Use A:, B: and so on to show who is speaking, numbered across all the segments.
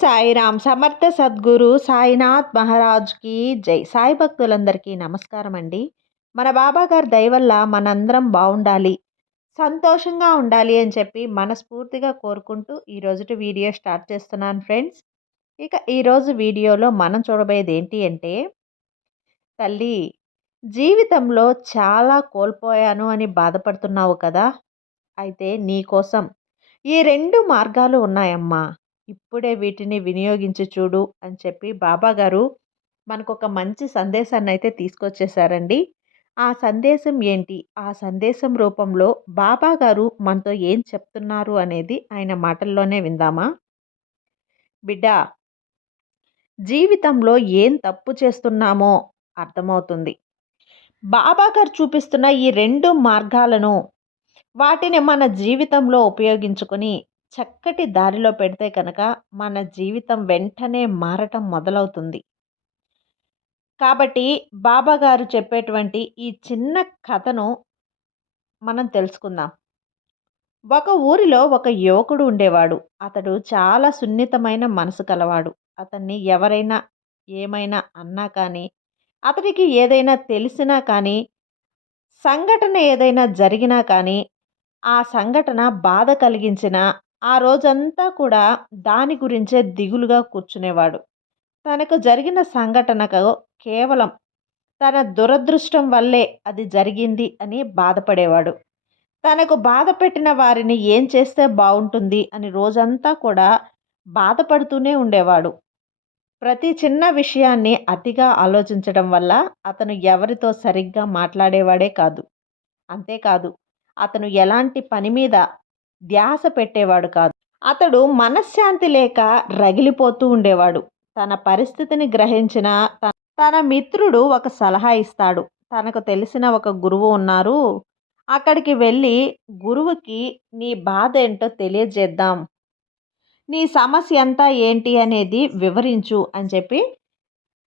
A: సాయిరామ్. సమర్థ సద్గురు సాయినాథ్ మహారాజ్కి జై. సాయి భక్తులందరికీ నమస్కారం అండి మన బాబాగారి దయవల్ల మనందరం బాగుండాలి సంతోషంగా ఉండాలి అని చెప్పి మనస్ఫూర్తిగా కోరుకుంటూ ఈరోజుటి వీడియో స్టార్ట్ చేస్తున్నాను ఫ్రెండ్స్. ఇక ఈరోజు వీడియోలో మనం చూడబోయేది ఏంటి అంటే తల్లి జీవితంలో చాలా కోల్పోయాను అని బాధపడుతున్నావు కదా? అయితే నీకోసం ఈ రెండు మార్గాలు ఉన్నాయమ్మా. ఇప్పుడే వీటిని వినియోగించి చూడు అని చెప్పి బాబా గారు మనకు ఒక మంచి సందేశాన్ని అయితే తీసుకొచ్చేసారండి. ఆ సందేశం ఏంటి? ఆ సందేశం రూపంలో బాబా గారు మనతో ఏం చెప్తున్నారు అనేది ఆయన మాటల్లోనే విందామా? బిడ్డ జీవితంలో ఏం తప్పు చేస్తున్నామో అర్థమవుతుంది. బాబా గారు చూపిస్తున్న ఈ రెండు మార్గాలను వాటిని మన జీవితంలో ఉపయోగించుకొని చక్కటి దారిలో పెడితే కనుక మన జీవితం వెంటనే మారటం మొదలవుతుంది. కాబట్టి బాబా గారు చెప్పేటువంటి ఈ చిన్న కథను మనం తెలుసుకుందాం. ఒక ఊరిలో ఒక యువకుడు ఉండేవాడు. అతడు చాలా సున్నితమైన మనసు కలవాడు. అతన్ని ఎవరైనా ఏమైనా అన్నా కానీ అతనికి ఏదైనా తెలిసినా కానీ సంఘటన ఏదైనా జరిగినా కానీ ఆ సంఘటన బాధ కలిగించిన ఆ రోజంతా కూడా దాని గురించే దిగులుగా కూర్చునేవాడు. తనకు జరిగిన సంఘటనకు కేవలం తన దురదృష్టం వల్లే అది జరిగింది అని బాధపడేవాడు. తనకు బాధ పెట్టిన వారిని ఏం చేస్తే బాగుంటుంది అని రోజంతా కూడా బాధపడుతూనే ఉండేవాడు. ప్రతి చిన్న విషయాన్ని అతిగా ఆలోచించడం వల్ల అతను ఎవరితో సరిగ్గా మాట్లాడేవాడే కాదు. అంతేకాదు అతను ఎలాంటి పని మీద ధ్యాస పెట్టేవాడు కాదు. అతడు మనశ్శాంతి లేక రగిలిపోతూ ఉండేవాడు. తన పరిస్థితిని గ్రహించిన తన మిత్రుడు ఒక సలహా ఇస్తాడు. తనకు తెలిసిన ఒక గురువు ఉన్నారు. అక్కడికి వెళ్ళి గురువుకి నీ బాధ ఏంటో తెలియజేద్దాం. నీ సమస్య అంతా ఏంటి అనేది వివరించు అని చెప్పి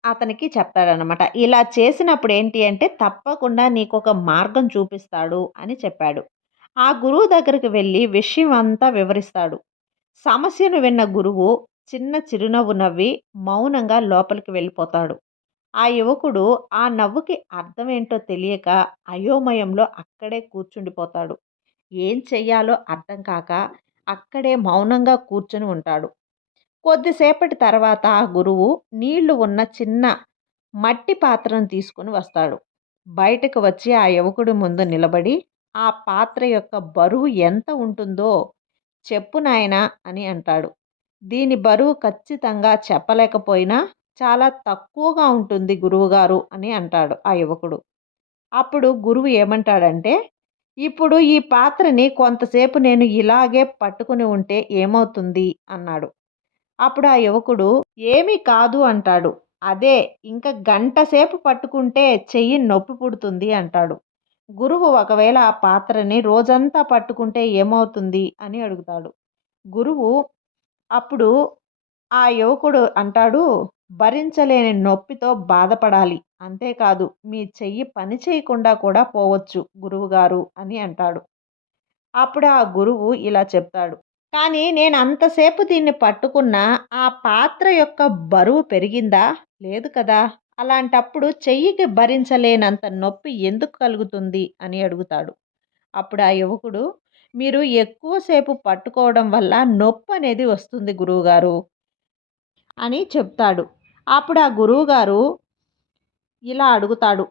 A: అతనికి చెప్తాడనమాట ఇలా చేసినప్పుడు ఏంటి అంటే తప్పకుండా నీకు ఒక మార్గం చూపిస్తాడు అని చెప్పాడు. ఆ గురువు దగ్గరికి వెళ్ళి విషయం అంతా వివరిస్తాడు. సమస్యను విన్న గురువు చిన్న చిరునవ్వు నవ్వి మౌనంగా లోపలికి వెళ్ళిపోతాడు. ఆ యువకుడు ఆ నవ్వుకి అర్థమేంటో తెలియక అయోమయంలో అక్కడే కూర్చుండిపోతాడు. ఏం చెయ్యాలో అర్థం కాక అక్కడే మౌనంగా కూర్చుని ఉంటాడు. కొద్దిసేపటి తర్వాత ఆ గురువు నీళ్ళు ఉన్న చిన్న మట్టి పాత్రను తీసుకుని వస్తాడు. బయటకు వచ్చి ఆ యువకుడి ముందు నిలబడి ఆ పాత్ర యొక్క బరువు ఎంత ఉంటుందో చెప్పు నాయనా అని అంటాడు. దీని బరువు ఖచ్చితంగా చెప్పలేకపోయినా చాలా తక్కువగా ఉంటుంది గురువుగారు అని అంటాడు ఆ యువకుడు. అప్పుడు గురువు ఏమంటాడంటే ఇప్పుడు ఈ పాత్రని కొంతసేపు నేను ఇలాగే పట్టుకుని ఉంటే ఏమవుతుంది? అన్నాడు. అప్పుడు ఆ యువకుడు ఏమీ కాదు అంటాడు. అదే ఇంకా గంట సేపు పట్టుకుంటే చెయ్యి నొప్పి పుడుతుంది అంటాడు. గురువు ఒకవేళ ఆ పాత్రని రోజంతా పట్టుకుంటే ఏమవుతుంది అని అడుగుతాడు. గురువు అప్పుడు ఆ యువకుడు అంటాడు భరించలేని నొప్పితో బాధపడాలి. అంతేకాదు మీ చెయ్యి పని చేయకుండా కూడా పోవచ్చు గురువుగారు అని అంటాడు. అప్పుడు ఆ గురువు ఇలా చెప్తాడు కానీ నేను అంతసేపు దీన్ని పట్టుకున్న ఆ పాత్ర యొక్క బరువు పెరిగిందా? లేదు కదా. అలాంటప్పుడు చెయ్యికి భరించలేనంత నొప్పి ఎందుకు కలుగుతుంది అని అడుగుతాడు. అప్పుడు ఆ యువకుడు మీరు ఎక్కువసేపు పట్టుకోవడం వల్ల నొప్పి అనేది వస్తుంది గురువుగారు అని చెప్తాడు. అప్పుడు ఆ గురువుగారు ఇలా అడుగుతాడు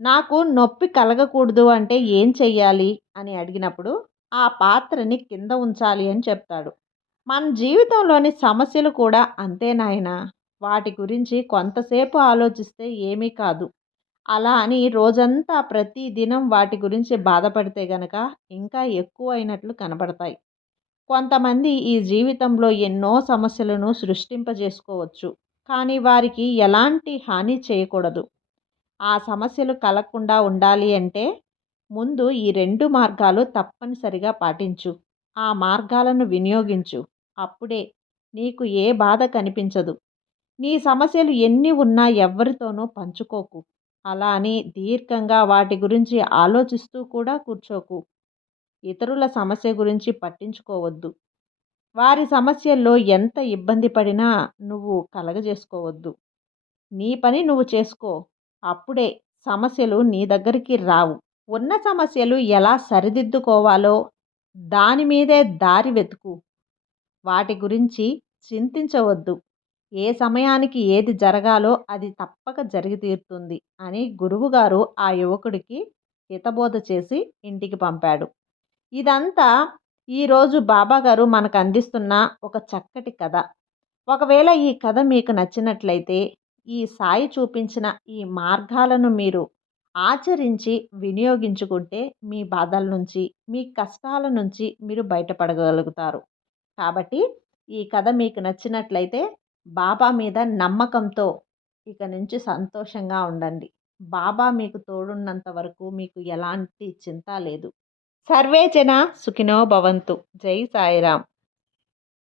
A: నాకు నొప్పి కలగకూడదు అంటే ఏం చెయ్యాలి? అని అడిగినప్పుడు ఆ పాత్రని కింద ఉంచాలి అని చెప్తాడు. మన జీవితంలోని సమస్యలు కూడా అంతే నాయనా. వాటి గురించి కొంతసేపు ఆలోచిస్తే ఏమీ కాదు. అలా అని రోజంతా ప్రతి దినం వాటి గురించి బాధపడితే గనక ఇంకా ఎక్కువ అయినట్లు కనపడతాయి. కొంతమంది ఈ జీవితంలో ఎన్నో సమస్యలను సృష్టింపజేసుకోవచ్చు. కానీ వారికి ఎలాంటి హాని చేయకూడదు. ఆ సమస్యలు కలగకుండా ఉండాలి అంటే ముందు ఈ రెండు మార్గాలు తప్పనిసరిగా పాటించు. ఆ మార్గాలను వినియోగించు. అప్పుడే నీకు ఏ బాధ కనిపించదు. నీ సమస్యలు ఎన్ని ఉన్నా ఎవ్వరితోనూ పంచుకోకు. అలా అని దీర్ఘంగా వాటి గురించి ఆలోచిస్తూ కూడా కూర్చోకు. ఇతరుల సమస్య గురించి పట్టించుకోవద్దు. వారి సమస్యల్లో ఎంత ఇబ్బంది పడినా నువ్వు కలగజేసుకోవద్దు. నీ పని నువ్వు చేసుకో. అప్పుడే సమస్యలు నీ దగ్గరికి రావు. ఉన్న సమస్యలు ఎలా సరిదిద్దుకోవాలో దాని మీదే దారి వెతుకు. వాటి గురించి చింతించవద్దు. ఏ సమయానికి ఏది జరగాలో అది తప్పక జరిగి తీరుతుంది అని గురువుగారు ఆ యువకుడికి హితబోధ చేసి ఇంటికి పంపాడు. ఇదంతా ఈరోజు బాబాగారు మనకు అందిస్తున్న ఒక చక్కటి కథ. ఒకవేళ ఈ కథ మీకు నచ్చినట్లయితే ఈ సాయి చూపించిన ఈ మార్గాలను మీరు ఆచరించి వినియోగించుకుంటే మీ బాధల నుంచి మీ కష్టాల నుంచి మీరు బయటపడగలుగుతారు. కాబట్టి ఈ కథ మీకు నచ్చినట్లయితే బాబా మీద నమ్మకంతో ఇక నుంచి సంతోషంగా ఉండండి. బాబా మీకు తోడున్నంత వరకు మీకు ఎలాంటి చింత లేదు. సర్వే జన సుఖినో భవంతు. జై సాయిరామ్.